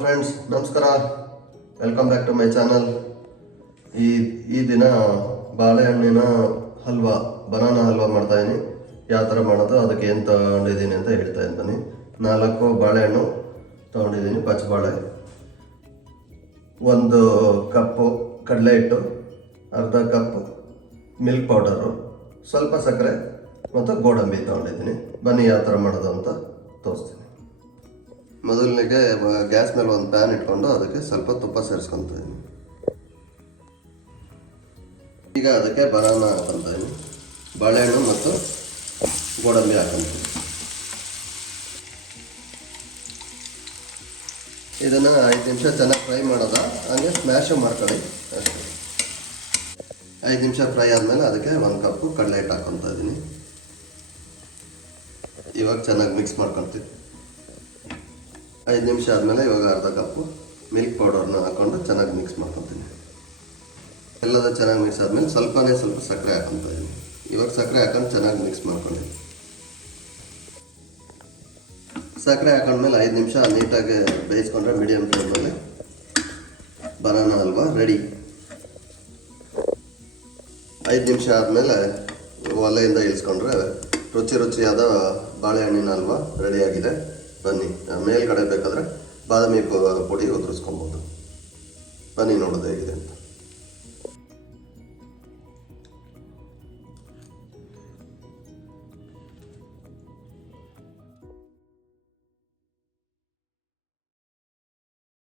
Friends, ನಮಸ್ಕಾರ. Welcome back to my channel. ಈ ದಿನ ಬಾಳೆಹಣ್ಣಿನ ಹಲ್ವಾ, ಬನಾನಾ ಹಲ್ವಾ ಮಾಡ್ತಾಯಿದ್ದೀನಿ. ಯಾವ ಥರ ಮಾಡೋದು, ಅದಕ್ಕೆ ಏನು ತೊಗೊಂಡಿದ್ದೀನಿ ಅಂತ ಹೇಳ್ತಾ ಇದ್ದೀನಿ. 4 ಬಾಳೆಹಣ್ಣು ತೊಗೊಂಡಿದ್ದೀನಿ, ಪಚ್ಚಬಾಳೆ. 1 ಕಪ್ಪು ಕಡಲೆ ಹಿಟ್ಟು, ಅರ್ಧ ಕಪ್ ಮಿಲ್ಕ್ ಪೌಡರು, ಸ್ವಲ್ಪ ಸಕ್ಕರೆ ಮತ್ತು ಗೋಡಂಬಿ ತೊಗೊಂಡಿದ್ದೀನಿ. ಬನ್ನಿ ಯಾವ ಥರ ಮಾಡೋದು ಅಂತ ತೋರಿಸ್ತೀನಿ. ಮೊದಲನಿಗೆ ಗ್ಯಾಸ್ ಮೇಲೆ ಒಂದು ಪ್ಯಾನ್ ಇಟ್ಕೊಂಡು ಅದಕ್ಕೆ ಸ್ವಲ್ಪ ತುಪ್ಪ ಸೇರಿಸ್ಕೊತಾ ಇದ್ದೀನಿ. ಈಗ ಅದಕ್ಕೆ ಬನಾನಾ ಹಾಕೊತಾ ಇದ್ದೀನಿ, ಬಾಳೆಹಣ್ಣು ಮತ್ತು ಗೋಡಂಬಿ ಹಾಕೊತೀನಿ. ಇದನ್ನು 5 ನಿಮಿಷ ಚೆನ್ನಾಗಿ ಫ್ರೈ ಮಾಡೋದ, ಹಾಗೆ ಸ್ಮ್ಯಾಶು ಮಾಡ್ಕೊಳ್ಳಿ ಅಷ್ಟೇ. 5 ನಿಮಿಷ ಫ್ರೈ ಆದಮೇಲೆ ಅದಕ್ಕೆ 1 ಕಪ್ಪು ಕಡಲೆ ಹಿಟ್ಟು ಹಾಕೊತಾ ಇದ್ದೀನಿ. ಇವಾಗ ಚೆನ್ನಾಗಿ ಮಿಕ್ಸ್ ಮಾಡ್ಕೊತೀವಿ. 5 ನಿಮಿಷ ಆದಮೇಲೆ ಇವಾಗ ಅರ್ಧ ಕಪ್ಪು ಮಿಲ್ಕ್ ಪೌಡರ್ನ ಹಾಕ್ಕೊಂಡು ಚೆನ್ನಾಗಿ ಮಿಕ್ಸ್ ಮಾಡ್ಕೊತೀನಿ. ಎಲ್ಲದ ಚೆನ್ನಾಗಿ ಮಿಕ್ಸ್ ಆದಮೇಲೆ ಸ್ವಲ್ಪ ಸಕ್ಕರೆ ಹಾಕೊತಾ ಇದ್ದೀನಿ. ಇವಾಗ ಸಕ್ಕರೆ ಹಾಕೊಂಡು ಚೆನ್ನಾಗಿ ಮಿಕ್ಸ್ ಮಾಡ್ಕೊಂಡು, ಸಕ್ಕರೆ ಹಾಕೊಂಡ್ಮೇಲೆ 5 ನಿಮಿಷ ನೀಟಾಗಿ ಬೇಯಿಸ್ಕೊಂಡ್ರೆ ಮೀಡಿಯಮ್ ಫ್ಲೇಮಲ್ಲಿ ಬನಾನಾ ಹಲ್ವಾ ರೆಡಿ. 5 ನಿಮಿಷ ಆದಮೇಲೆ ಒಲೆಯಿಂದ ಇಳಿಸ್ಕೊಂಡ್ರೆ ರುಚಿಯಾದ ಬಾಳೆಹಣ್ಣಿನ ಹಲ್ವಾ ರೆಡಿಯಾಗಿದೆ. ಬನ್ನಿ, ಮೇಲ್ಗಡೆ ಬೇಕಾದರೆ ಬಾದಾಮಿ ಪುಡಿ ಉದುರಿಸ್ಕೊಬೋದು. ಬನ್ನಿ ನೋಡೋದು ಹೇಗಿದೆ ಅಂತ.